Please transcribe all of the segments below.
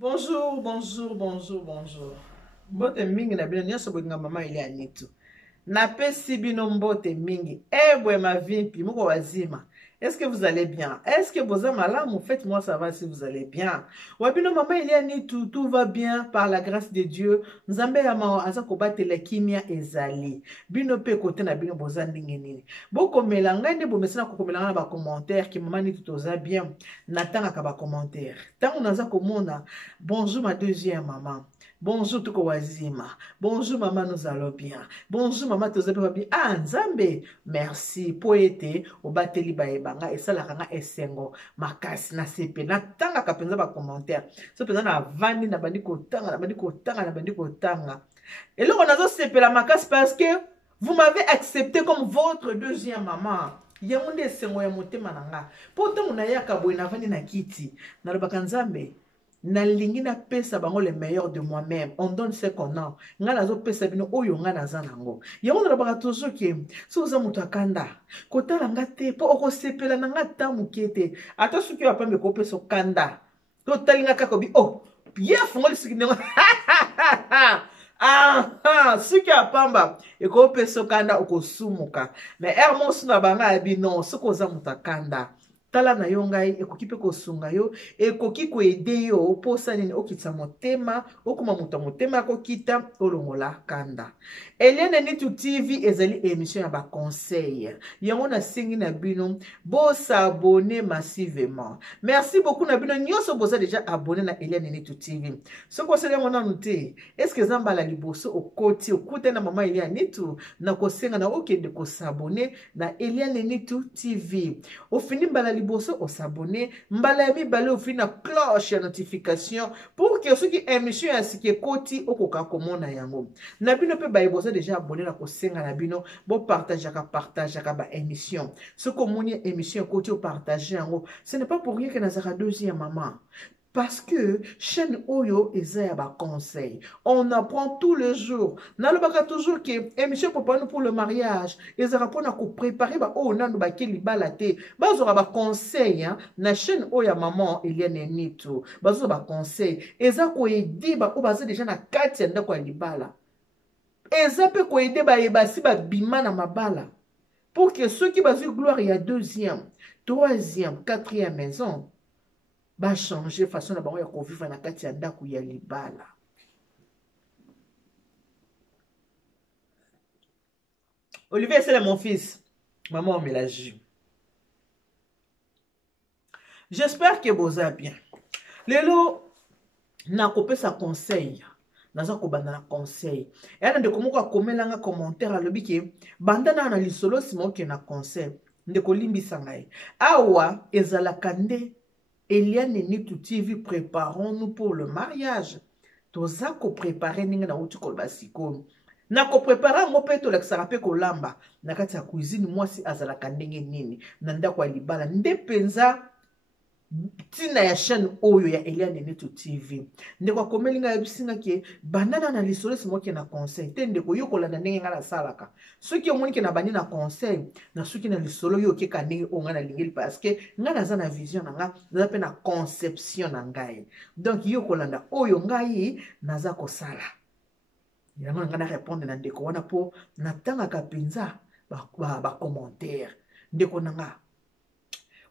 Bonjour, bonjour, bonjour, bonjour. Mbote mingi na bino nyonso bolinga mama ile anitu. Napesi bino mbote mingi. Ebwe mavimpi, moko wazima. Est-ce que vous allez bien? Est-ce que vous êtes malade? Faites-moi savoir si vous allez bien. Wabino mama ile anitu, tout va bien par la grâce de Dieu. Nzambe ya mao aza kobatela kimia ezali. Bino pe kote na bino boza ndenge nini. Boko melanga nde bomesana kokomelanga na ba commentaire ki mama nitu toza bien. Natanga ka ba commentaire. Tango naza komona bonjour ma deuxième maman. Bonjour Tuko Wazima. Bonjour maman, nous allons bien. Bonjour maman, tous allons bien. Ah, Nzambe, merci. Poete, obateli baebanga, et ça la ranga esengo. Makasi na sepe. Na tanga kapenza ba commentaire. So penza na vandi na bandi kotanga, na bandi kotanga, na bandi kotanga. Et là, on a sepe la makasi parce que vous m'avez accepté comme votre deuxième maman. Yamunde esengo ya motema nanga. Pourtant, on a yaka boy na vandi na kiti. Na lobaka Nzambe. Nalingi na pesa bango le meilleur de moi-même. On donne ce qu'on a. Nga nazo pesa bino oyo nga naza nango. Yango na baka toujours ke so za mutu akanda. Kota langa te po oko sepela nanga ta mukete. Ata suki wa pambe ko pesa kanda. To talinga kako bi oh. Ya fungo lisiki nengo. Suki apamba eko pesa kanda oko sumuka. Mais hermos na banga abi non soko za mutu akanda. Tala na yo ngai ekoki pe kosunga yo ekoki koede yo posa nini okitisa motema okoma moto motema akokita olongola kanda. Eliane Nitu TV ezali émission ya ba conseil yango na singi na bino bo s'abonner massivement. Merci beaucoup na bino nyonso boza déjà abonné na Eliane Nitu TV. Soko sele mona nute est-ce que zamba la liboso okoti okute na mama Eliane Nitu na kosenga na okende ko s'abonner na Eliane Nitu TV. Au fini mbala liboso o s'abonner mbala ya mibale au fini na cloche ya notification pour que ceux qui émission ya sike koti okoka komona yango. Na bino pe ba iboso déjà abonné na kosenga na bino bo partage ka ba émission. Ce que moni émission koti o partager yango, ce n'est pas pour rien que nazaka deuxième maman. Parce que chaîne Oyo est ba conseil. On apprend tous les jours. Nalobaka toujours que émission pour nous pour le mariage. Ils apprennent à préparer ba oh nando ba keli balate. Bazora ba conseil hein. Na chaîne Oya maman Eliane Nitu. Bazora ba conseil. Eza ko aider ba o baza déjà na kati ya ndako ya libala. Eza pe ko aider ba ebasi ba bima na mabala. Pour que ceux qui bazu gloire ya deuxième, troisième, quatrième maison ba changer façon na bango ya kovivre na kati ya ndako ya libala. Olivier, c'est mon fils. Maman, on me l'a jus. J'espère que vous allez bien. Lelo, na kopé sa conseil. Naza ko banda na conseil. Et ana de komoko akomela nga commentaire alobi ke banda na lisolo simo ke na conseil. Ndeko limbisa ngai. Awa ezalaka nde Eliane Nitu TV, préparons-nous pour le mariage. Toza ko préparer ninga na uti ko basiko. Na ko préparer ngo pe to lekisaka pe ko lamba. Na kati ya cuisine mwasi azalaka ndenge nini. Na ndako ya libala nde penza tina ya chaîne Oyo ya Eliane Nitu TV. Ndeko akomelinga yabisinga ke banana na lisolo simoke na conseil. Te ndeko yokola na ndenge nga na salaka. Soki omoni ke na bani na conseil, na soki na lisolo yo ke ka ndenge o nga na lingeli parce que nga naza na vision na nga, naza pe na conception na ngai. Donc yokolanda oyo ngai naza kosala. Yango nga na répondre na ndeko wana po na tanga ka penza ba commentaire. Ndeko na nga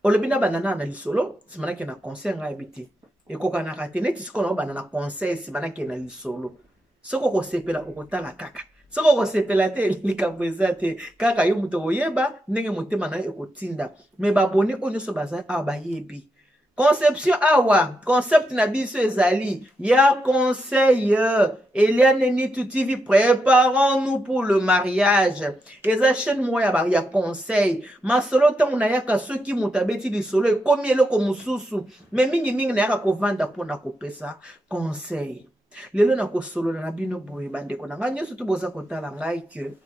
olobina banana na lisolo simana ke na conseil nga ebiti ekoka na kate neti sikola banana conseil simana ke na lisolo soko ko sepela okotala kaka soko ko sepela te likambo eza te kaka yo muto oyeba ndenge motema na ekotinda me babone onyo so baza abayebi conception awa concept na biso ezali ya conseil Eliane Nitu TV, préparons-nous pour le mariage. Eza chaîne moya ba ya conseil. Masolo ta una yaka soki mutabeti di solo e komi eloko mususu. Me mingi na yaka ko vanda pona ko pesa conseil. Lelo na ko solo na bino boye bandeko na nga nyoso to boza kotala ngai ke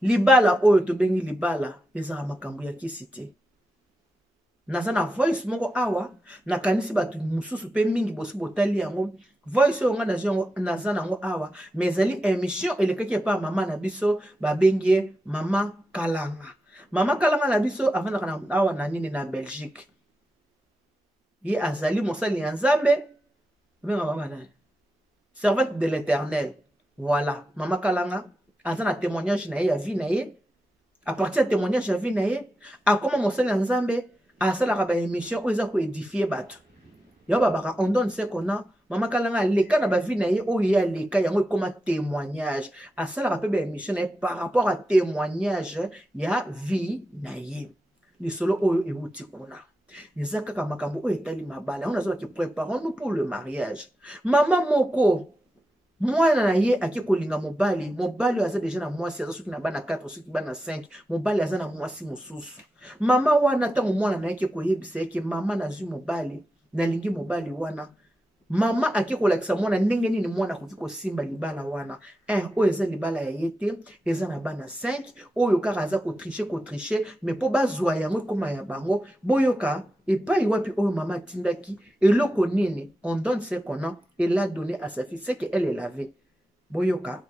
libala oyo to bengi libala eza makambo ya kisite. Naza na voice moko awa na kanisi batu mususu pe mingi bosu botali yango voice nga naza nango awa mezali émission elekaki pa mama na biso babengie mama Kalanga na biso avant na awa na nini na Belgique ye azali mosali ya nzambe benga mama nani servante de l'éternel. Voilà, mama Kalanga aza na témoignage na ye ya vie na ye. À partir de témoignage ya vie na ye akoma mosali ya nzambe asalaka ba émission oyo eza ko édifier bato. Yo babaka on donne ce qu'on a. Mama Kalanga leka na ba vie na ye oyo ya leka yango ekoma témoignage. Asalaka pe ba émission na ye par rapport à témoignage ya vie na ye. Lisolo oyo ewuti kuna. Eza kaka makambo oyo etali mabala. On azoka ki préparons-nous pour le mariage. Mama moko mwana na ye ake kolinga mobali, mobali aza deja na mwasi, aza soki na bana 4, soki bana 5, mobali aza na mwasi mosusu. Mama wana tango mwana na yake koyebisa yake mama nazwi mobali, nalingi mobali wana. Mama ake kolakisa mwana ndenge nini mwana koki kosimba libala wana. Oyo eza libala ya yete, eza na bana 5, oyo kaka aza kotriche, mais po bazwa yango koma ya bango, boyoka epai wapi oyo mama tindaki, eloko nini, on donne ce qu'on a, elle a donné à sa fille, c'est qu'elle avait. Boyoka,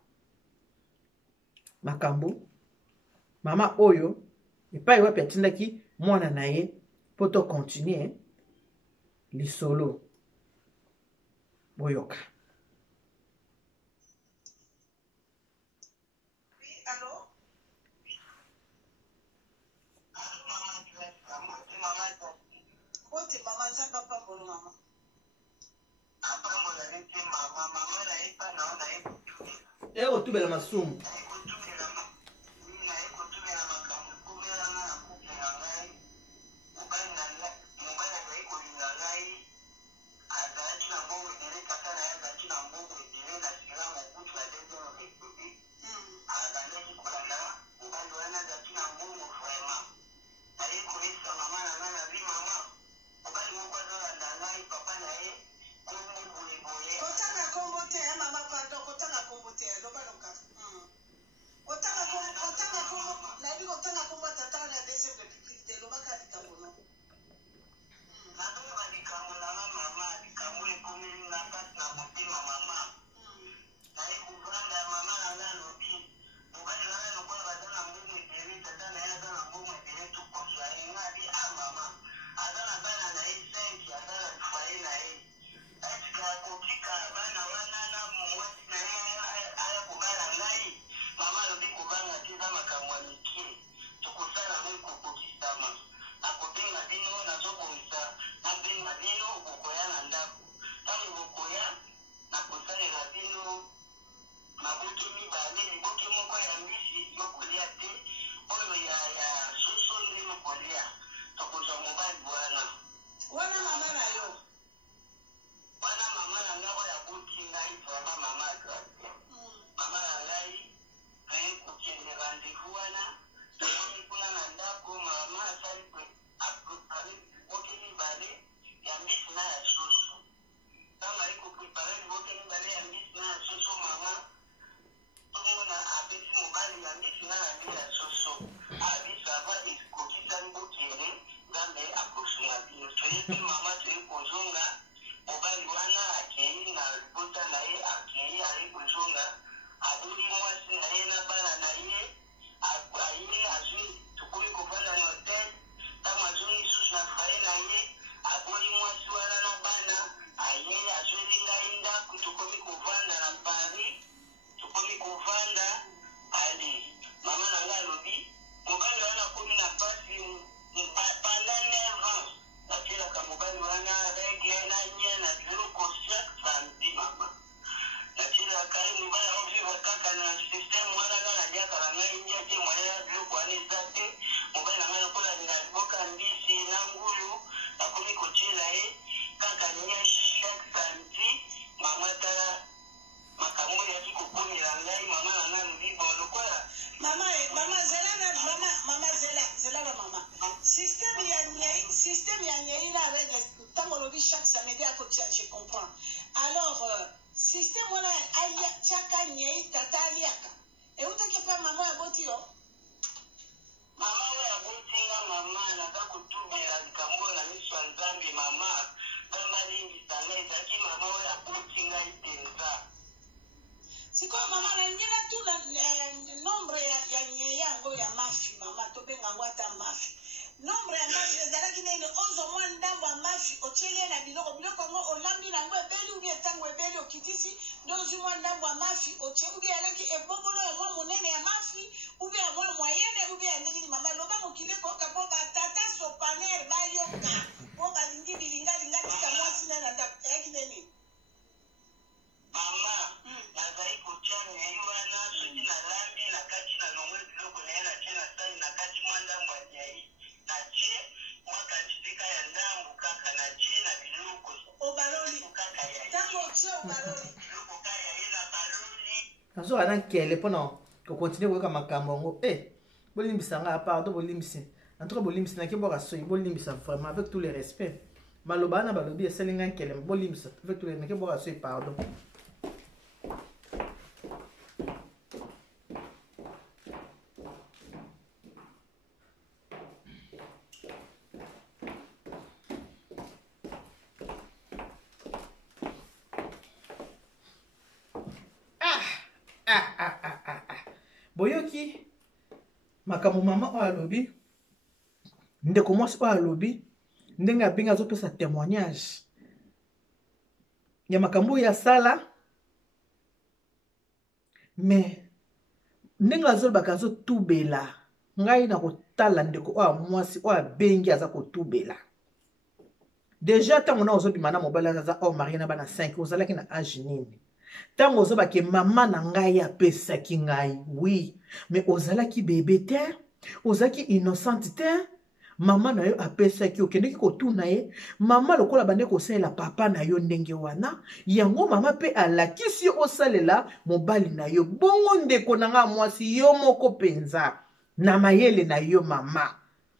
makambo, mama oyo, epai wapi atindaki, mwana naye, poto continuer, li solo. Boyoka. Oui, allô? Wote mama nzamba pambolo mama. Apambola nete mama na epa naona eko. Eko tubela masumu. Je comprends. Alors, système wana aya chaka nyei tata aliaka. E utake pa mama ya boti yo? Mama ya boti nga mama na za kutubela likambo na miso nzambe mama. Mama lingi sana izaki mama ya boti nga itenza. Siko mama na ngina tu na nombre ya nyei yango ya mafi mama to benga ngwata mafi. nombre ya mafi ezalaki nini ozomwa ndambo ya mafi otyelie na biloko yango olambi nango ebeli ubi etango ebeli okitisi nde ozwi mwa ndambo ya mafi otye ubi alaki ebombolo ya mwa monene ya mafi ubi ya mwa moyene ubi ya ndenge nini mama loba mokili koyoka mpo batata sopaner bayoka mpo balingi bilingalinga tika mwasi nene na ndako eyaki nini mama nazali kotya nyei wana soki nalambi nakati na longwe biloko naye natie na sani nakati mwa ndambo ya nyei natie mwa kantiteka ya ndambo kaka natie na biloko obaloli kaka ya ntango otie obaloli biloko kaka yaye na baloli nazoka na nkele mpona kokontinue koyoka makambo yango bolimbisa nga pardon bolimbisi en tout cas bolimbisi nakebwaka soki bolimbisa vraiment avec tous les respects maloba wana balobi esali nga nkele bolimbisa avec tous les nakebwaka soki pardon. Boyoki makambo mama oyo alobi ndeko mwasi oyo alobi ndenge abengi azopesa témoignage ya makambo oyo asala mais ndenge azolobaka azotubela ngai na kotala ndeko oyo mwasi oyo abengi aza kotubela deja ntango na ozobima na mobali aza oyo marie na bana 5 ozalaki na age nini ntango ozobake mama na ngai apesaki ngai oui mais ozalaki bebe te ozalaki innocente te mama na yo apesaki okendeki kotuna ye mama lokola bande kosalela papa na yo ndenge wana yango mama mpe alakisi osalela mobali na yo bongo ndeko na nga mwasi yo moko penza na mayele na yo mama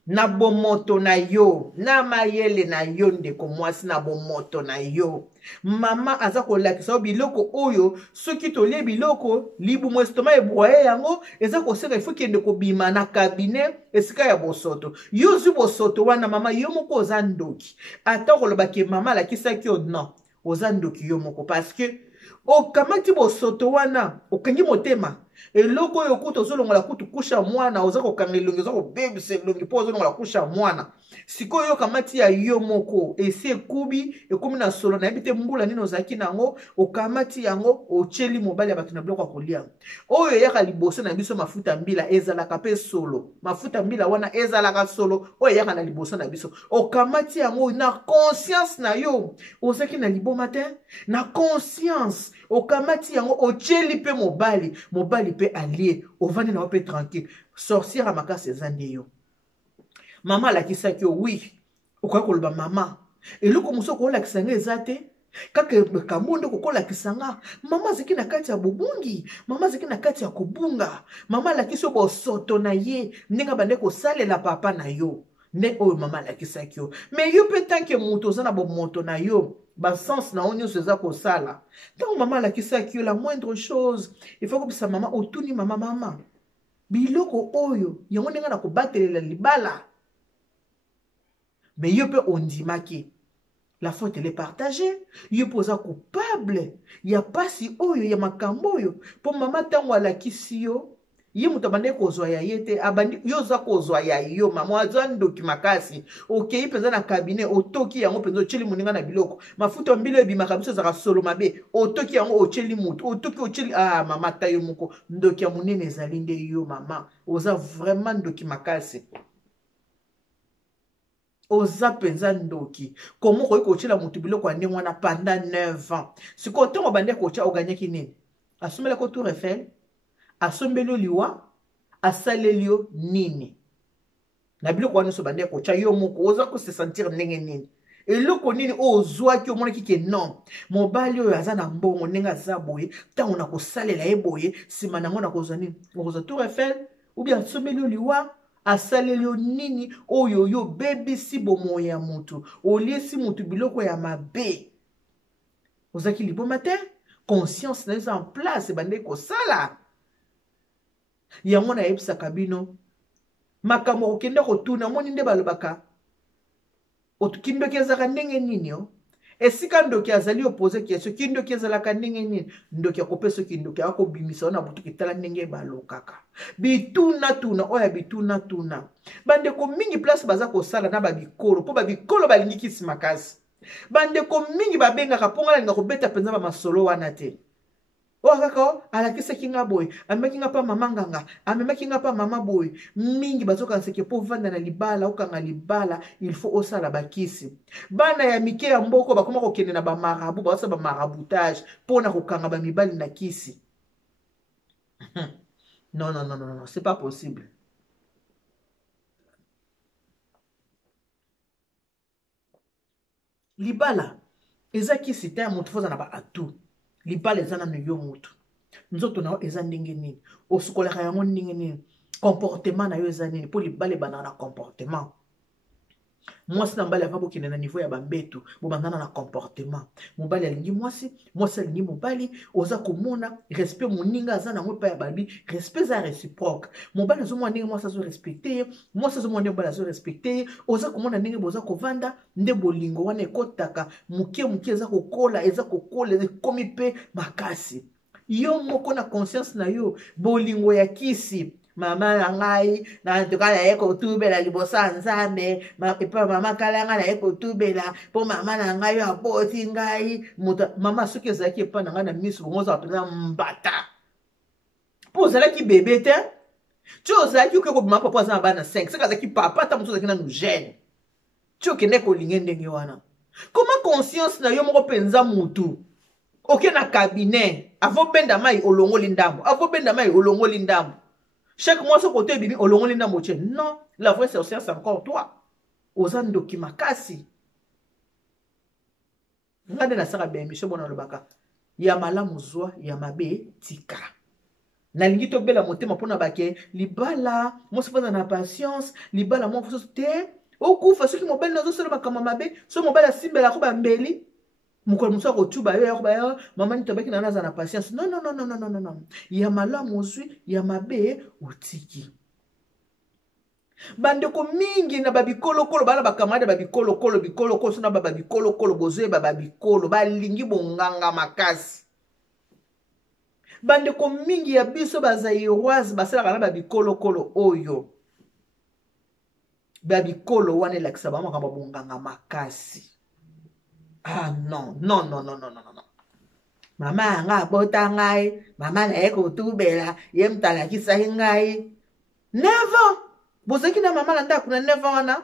na bomoto na yo na mayele na yo ndeko mwasi na bomoto na yo mama aza kolakisa biloko oyo soki tolie biloko libumu estoma ebwaye yango eza koseka ifo kende kobima na kabine esika ya bosoto yo zwi bosoto wana mama yo moko oza ndoki ata kolobaki mama alakisaki yo non oza ndoki yo moko parce que okamati bosoto wana okangi motema eloko oyo kuta ozolongola kutu kusha mwana oza kokanga elongi oza kobebisa elongi mpo ozolongola kusha mwana sikoyo okamati ya yo moko esi ekubi ekomi na solo nayebi te mbula nini ozalaki nango okamati yango otyeli mobali ya bato na biloko ya kolia oyo eyaka liboso na biso mafuta mbila ezalaka mpe solo mafuta mbila wana ezalaka solo oyo eyaka na liboso na biso okamati yango na conscience na yo ozalaki na liboma te na conscience okamati yango otyeli mpe mobali mpe alie ovandi na yo mpe tranquille sorcière makasi eza nde yo mama alakisaki yo oui okoki koloba mama eloko mosu okolakisa nga eza te kaka makambo nde kokolakisa nga mama aziki na kati ya bobungi mama aziki na kati ya kobunga mama alakisi yo bosoto na ye ndenge bande kosalela papa na yo nde oyo mama alakisaki yo mais yo mpe tanke moto oza na bomoto na yo basense na yo nyonso eza kosala ntango mama alakisaki yo la moindre chose ifo kopesa mama otuni mama biloko oyo yango ndenge na kobatelela libala mais yo mpe ondimaki la faute elle est partagée yo mpe oza coupable ya pasi oyo ya makambo oyo mpo mama ntango alakisi yo ye moto abandaki kozwa ya ye te abandi yo oza kozwa ya yo mama aza ndoki makasi okei mpenza na kabine otoki yango mpenza otyeli moninga na biloko mafuta mbilo ebimaka biso ezaka solo mabe otoki yango otyeli motu otoki otyeli mama ta yo moko ndoki ya monene ezali nde yo mama oza vraiment ndoki makasi oza mpenza ndoki komo koki kotyela motu biloko ya ndenge wana pendant 9 ans sikoyo ntango bandeki kotya oganyaki nini asombelaki Tour Eiffel asombeli yo liwa asaleli yo nini na biloko wana nyonso bandeki kotya yo moko oza kose sentir ndenge nini eloko nini oyo ozwaki omonaki ke non mobali oyo aza na mbongo ndenge aza boye ntango na kosalela ye boye nsima nango na kozwa nini okozwa Tour Eiffel ubi asombeli yo liwa asaleli yo nini oyo yo bebisi bomoi ya motu oliesi motu biloko ya mabe ozaki liboma te conscience na eza en place bandeki kosala yango nayebisaka bino makambo okende kotuna omoni nde balobaka otukindoki ezaka ndenge nini yo esika ndoki azali opose question ki ndoki ezalaka ndenge nini ndoki akopesa soki ndoki akobimisa na butu kitala ndenge balokaka bituna oya bituna bandeko mingi place baza kosala na babikolo mpo babikolo balingi kisi makasi bandeko mingi babengaka mpo nga nalinga kobeta mpenza bamasolo wana te oyo kaka alakisaki nga boye amemaki nga mpa mama nganga amemaki nga mpa mama boye mingi bazokanga seke mpo vanda na libala okanga libala il faut osala bakisi bana ya mike ya mboko bakoma kokende na bamarabu bazosala bamaraboutage mpo na kokanga bamibali na kisi non c'est pas possible. Libala eza kisi te ya motu foza na ba atu libala eza nanu yo motu nzoto na yo eza ndenge nini osukolaka yango ndenge nini comportement na yo eza nini mpo libala ebandaka na comportement mwasi na mobali ava bokende na niveau ya bambetu bobandana na comportement mobali alingi mwasi alingi mobali oza komona respect moninga aza nango epai ya babi respect eza réciproque mobali azomona ndenge mwasi azorespecte ye mwasi azomona ndenge mobali azorespecte ye oza komona ndenge boza kovanda nde bolingo wana ekotaka moke eza kokola ekomi mpe makasi yo moko na conscience na yo bolingo ya kisi mama na ngai na ntuka naye kotubela liboso ya nzambe epa mama kala ngai naye kotubela mpo mama na ngai oyo aboti ngai mama soki ezalaki epa na ngai na miso bongo ozala mpenza mbata mpo ozalaki bebe te ti ozalaki oke kobima papa aza na bana 5 soki azalaki papa ata mosu ozalaki nanu jeune ti okende kolinge ndenge wana koma conscience na yo moko mpenza mutu oke na cabinet avobenda mai olongoli ndambo chaque mois, ce côté, bibi, olongoli na moche. Non, la vraie sorcière, c'est encore toi. Oza ndoki makasi. Ngade na sara bien, monsieur Bona Lobaka. Ya malamu zwa, ya mabe, tika. Na lingi to bela motema pona bake. Libala, moi se pose na patience. Libala, moi se te. Okufa, soki mobile nazo solo makama mabe. So mobile asimbela ko bambeli. Mukolo muso kotuba yo yakoba mama nitobaki na naza na patience non ya malamu ozwi ya mabe otiki bandeko mingi na babikolokolo bana bakamade babikolokolo sona babikolokolo bozwe babikolo balingi bonganga makasi bandeko mingi ya biso bazairoise basalaka na babikolokolo oyo babikolo wana elakisa bamakambo bonganga makasi. Ah non. Mama anga abota ngai, mama na ye kotubela, ye mutalakisa ngai. Never. Bozaki na mama na ndako na never wana.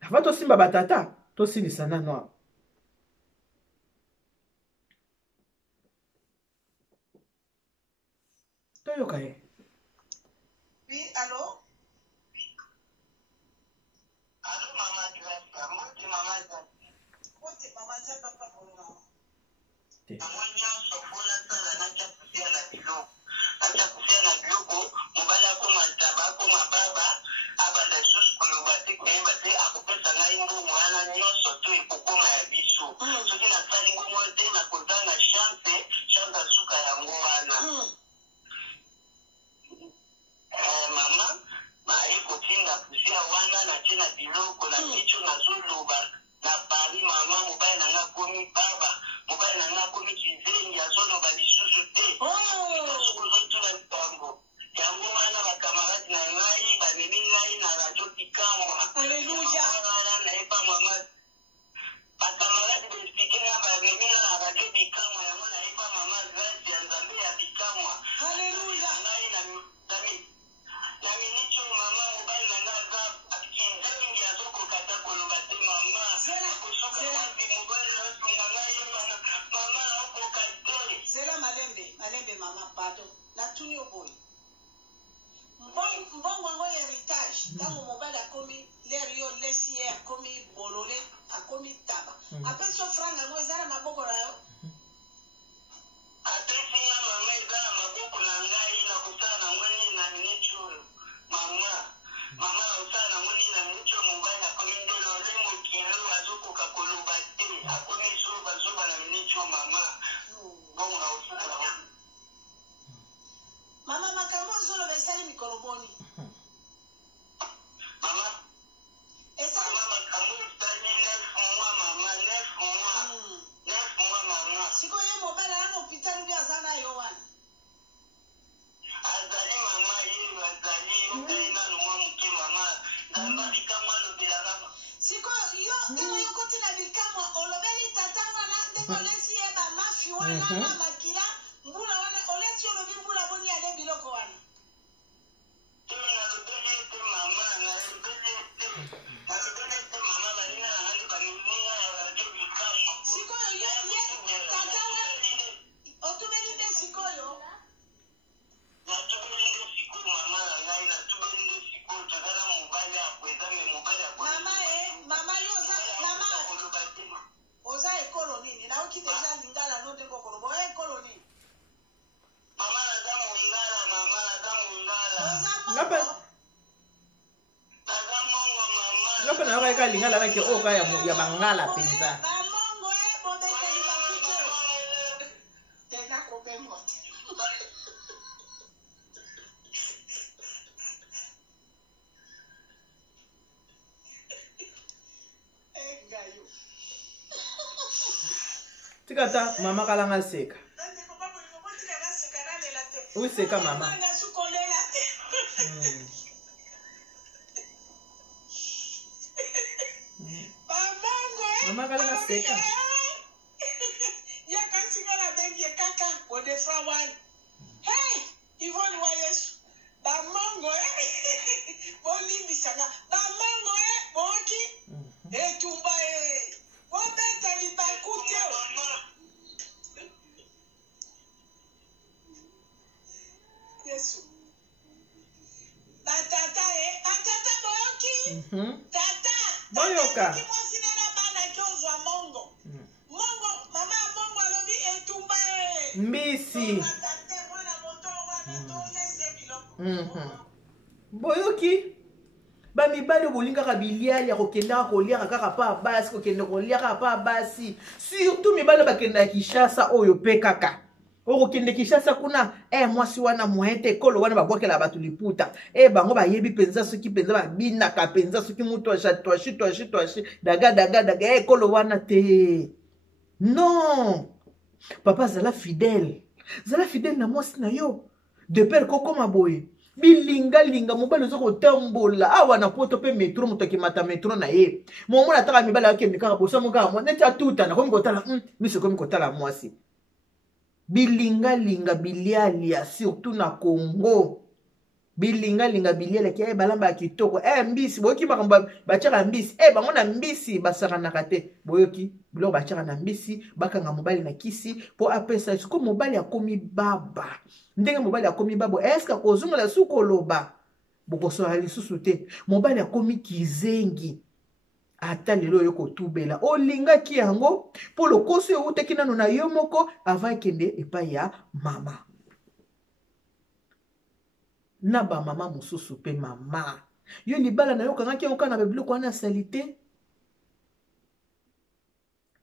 Ava tosimba batata, tosilisa nano. Toyoka ye. Oui, allô? yo tena yo kote na bikamwa olobeli tata wana ndeko lesi eba mafi wana na makila mbula wana olesi olobi mbula boni ale biloko wana sikoyo ye tata wana otubeli nde sikoyo mama yoza mama oza ekolo nini naoki deja lingala no ndeko kolobo ekolo nini mama naza mongala oza mongo Ngapa na waka lingala na ke oka ya bangala penza. Bamongo bobekeli bakute. Tena kobengo. Engayo. Tikata mama kalanga seka. Oui, seka mama. Mama kalanga seka. Ya kansinga la bengi kaka ode frawan. Hey, Yvonne Wayesu. Ba mongo boli bisanga. Ba mongo boki. Tumba Wo beta li ba kute. Yesu. Batata boki. Tata. Boyoka. Mbisi. Boyoki. Ba mibali bolingaka biliali ya kokenda koliaka kaka pa basi kokenda koliaka pa basi. Surtout mibali bakenda Kishasa oyo pe kaka. Oko kende Kishasa kuna mwasi wana muhete kolo wana babwakela batu liputa. Bango bayebi penza soki penza babinaka penza soki mutu ashatwashi daga kolo wana te. Non. Papa zala fidèle na mwasi na yo. De père koko maboye. Bilinga mobali zoko tambola awa na poto pe metro mutaki mata metro na ye. Momo na taka mibala yake mikaka bosa muka mo neti atuta na komi kotala miso komi kotala mwasi. Bilinga bilialia surtout na Congo. Bilinga bilialia ki balamba kitoko mbisi boyoki makambo bachaka mbisi bango na mbisi basaka na kate boyoki biloko bachaka na mbisi bakanga mobali na kisi po apesa siko mobali akomi baba ndenge mobali akomi baba eska kozungela suko loba bokoso ali susu te mobali akomi kizengi ata lelo yo kotubela olingaki yango po lokoso yo uteki nano na yo moko avant kende epai ya mama na ba mama mususu pe mama yo libala na yo kangaki yo kana biloko wana salite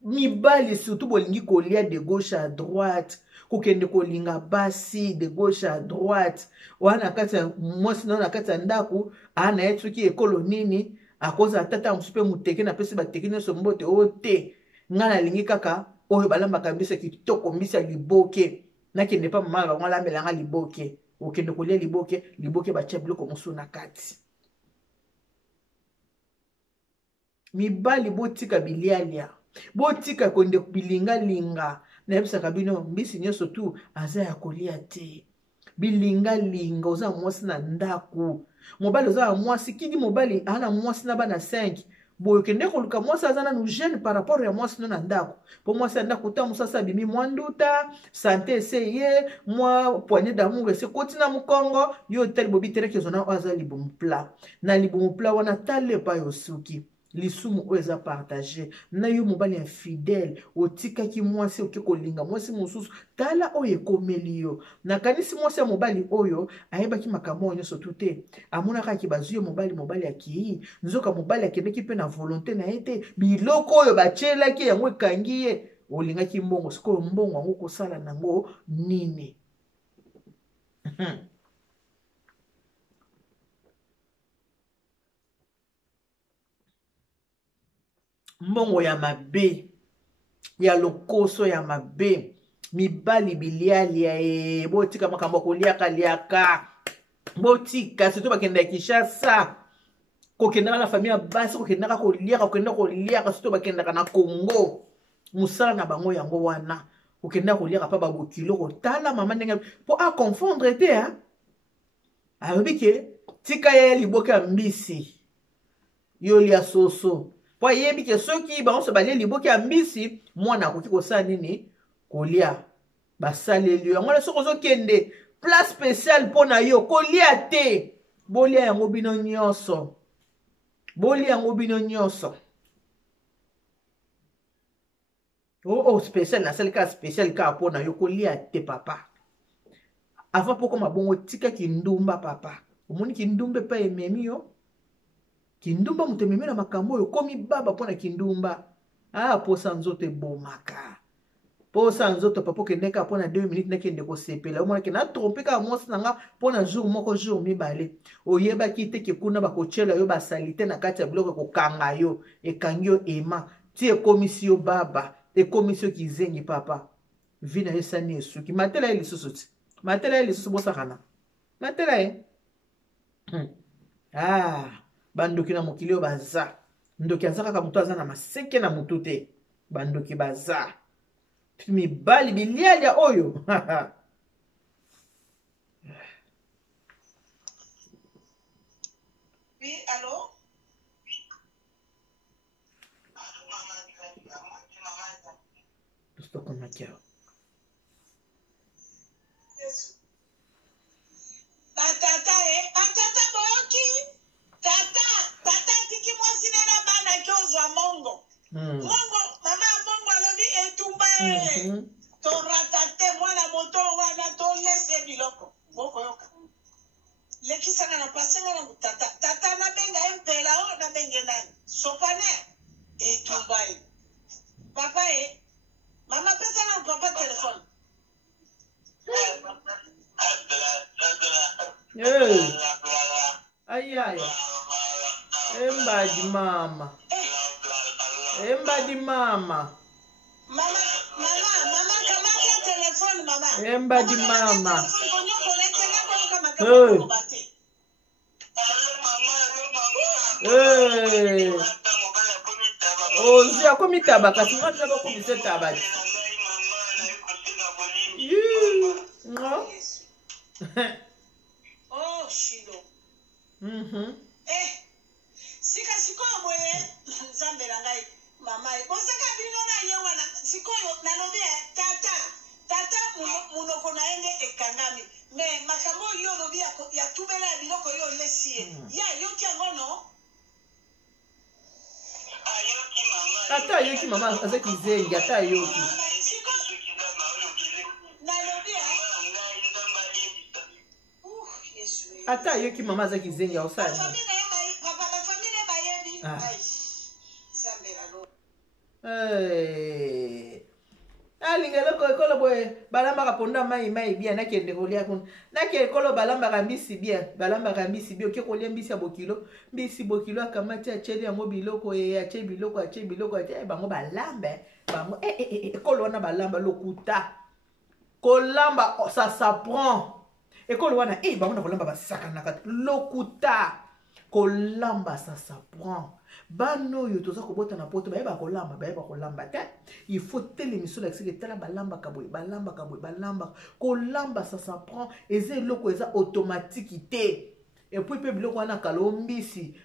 mibali surtout bolingi kolia de gauche à droite kokende kolinga basi de gauche à droite wana kati mwasi na kati ndaku ana etuki ekolo nini akoza tata musupe muteke na pesi bateke nyoso mbote ote ngana lingi kaka oyo balamba kambisa kitoko mbisa liboke nakende pa mama bango lamelanga liboke okende kolia liboke batia biloko mosusu na kati mibali botika bilialia botika konde bilinga na yebisaka bino mbisi nyonso tu aza ya kolia te bilinga oza mwasi na ndaku mobali oza mwasi kidi mobali ana mwasi na bana 5 boyo kende koluka mwasi aza nanu jeune par rapport ya mwasi na ndaku po mwasi ya ndaku ta musasa bimi mwanduta santé eseye mwa poignée d'amour ese kotina mukongo yo tali bobi tere kezona aza libumu pla na libumu pla wana tale pa yosuki lisumu oyo eza partage na yo mobali infidèle otikaki mwasi oke kolinga mwasi mosusu tala oyo ekomeli yo nakanisi mwasi ya mobali oyo ayebaki makambo oyo nyonso tu te amonaka aki bazwi yo mobali akii nzoka mobali akendeki mpe na volonté na ye te biloko oyo batielaki yango ekangi ye olingaki mbongo sikoyo mbongo yango kosala nango nini mbongo ya mabe ya lokoso ya mabe mibali bilialia botika makambo koliaka liaka botika surtout bakenda Kishasa kokendaka na famille ya basi kokendaka koliaka surtout bakendaka na Congo mosala na bango yango wana kokendaka koliaka pa babokilo kotala mama ndenge po a confondre te alobi ke tika ye liboke ya mbisi yo lia soso po ayebi ke soki bango so balie liboke ya mbisi mwana akoki kosala nini kolia basaleli yango na soki ozokende place spéciale mpo na yo kolia te bolia yango bino nyonso spécial nasali kaka spécial kaka mpo na yo kolia te papa avant poko mabongo tika kindumba papa omoni kindumba epa ememi yo kindumba moto ememi na makambo oyo komi baba mpo na kindumba posa nzoto ebomaka posa nzoto papa okende kaka mpo na 2 minutes nakende kosepela omonake natrompe kaka mwasi na nga mpo na jour moko jour mibale oyebaki te ke kuna bakotyela yo basalite na kati ya biloko ekokanga yo ekangi yo ema ti ekomisi yo baba ekomisi yo kizengi papa vi na yo esani esuki matela ye lisusu ti matela ye lisusu bosakana matela ye bandoki na mokili oyo baza ndoki aza kaka moto aza na maseke na motu te bandoki baza mibali bilialia oyo Oui, allô? Batata boyoki. Tata tiki mwasi nena bana kyozwa mongo. Mongo, mama mongo alobi etumba torata te mwana moto wana to lese biloko. Boko yoka. Lekisanga na pasenga na tata na benga empela o na benga nani. Sopane etumba papa mama pesa na papa telefone. Ay. Embadi mama. Mama kamata telefone mama. Embadi mama. Ozi akomi taba kasi nga taba komise taba. Oh, Shilo. Sika sikoyo boye nzambe na ngai mama bosaka bino na ye wana sikoyo nalobi tata munoko na ende ekangami me makambo yo lobi ya tubela ya biloko yo lesi ya yoki yango no ayoki mama azaki zengi ata ayoki ata ayoki mama azaki zengi aosala alingeloko ekolo boye balambaka ponda mai bien nakende kolia kuna nakende ekolo balambaka mbisi bien oke kolia mbisi ya bokilo akamati acheli yango biloko ache biloko bango balambe bango ekolo wana balamba lokuta kolamba ça s'apprend ekolo wana bango na kolamba basakanaka lokuta kolamba ça s'apprend bano yo toza kobota na poto bayeba kolamba te il faut telle émission la que tala balamba kolamba ça s'apprend eza eloko eza automatique te et puis pe biloko wana kalo mbisi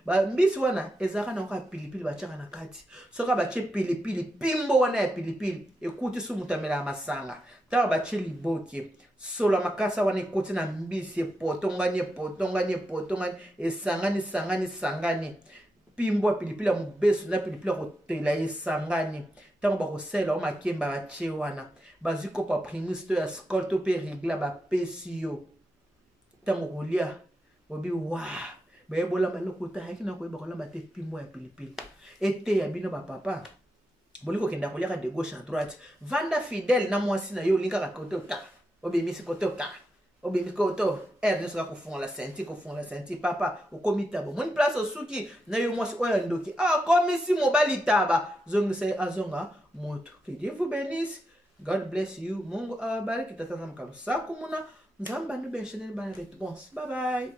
wana ezaka na ka pilipili bachaka na kati soka bache pilipili pimbo wana ya pilipili ekuti su mutamela masanga tawa bache liboke solo makasa wana ekoti na mbisi potongani esangani pimbo ya pilipili ya mobeso na pilipili ya kotela esangani ntango bakosala o makemba bache wana bazwi kopa primus to ya skol to mpe rigla bapesi yo ntango kolia obi wa bayebolamba lokuta ayaki na koyeba kolamba te pimbo ya pilipili ete ya bino bapapa boli kokenda koliaka de gauche à droite vanda fidèle na mwasi na yo olingaka kote ota obimisi kote ota obimisi koto nyonso kofungola senti papa okomi taba moni place osuki na yo mwasi oyo ndoki akomisi mobali taba zongisa ye azonga moto que Dieu vous bénisse, God bless you, Mungu awabariki, tata za mkalu sakumuna nzamba nube sheneni bana betu bons, bye bye.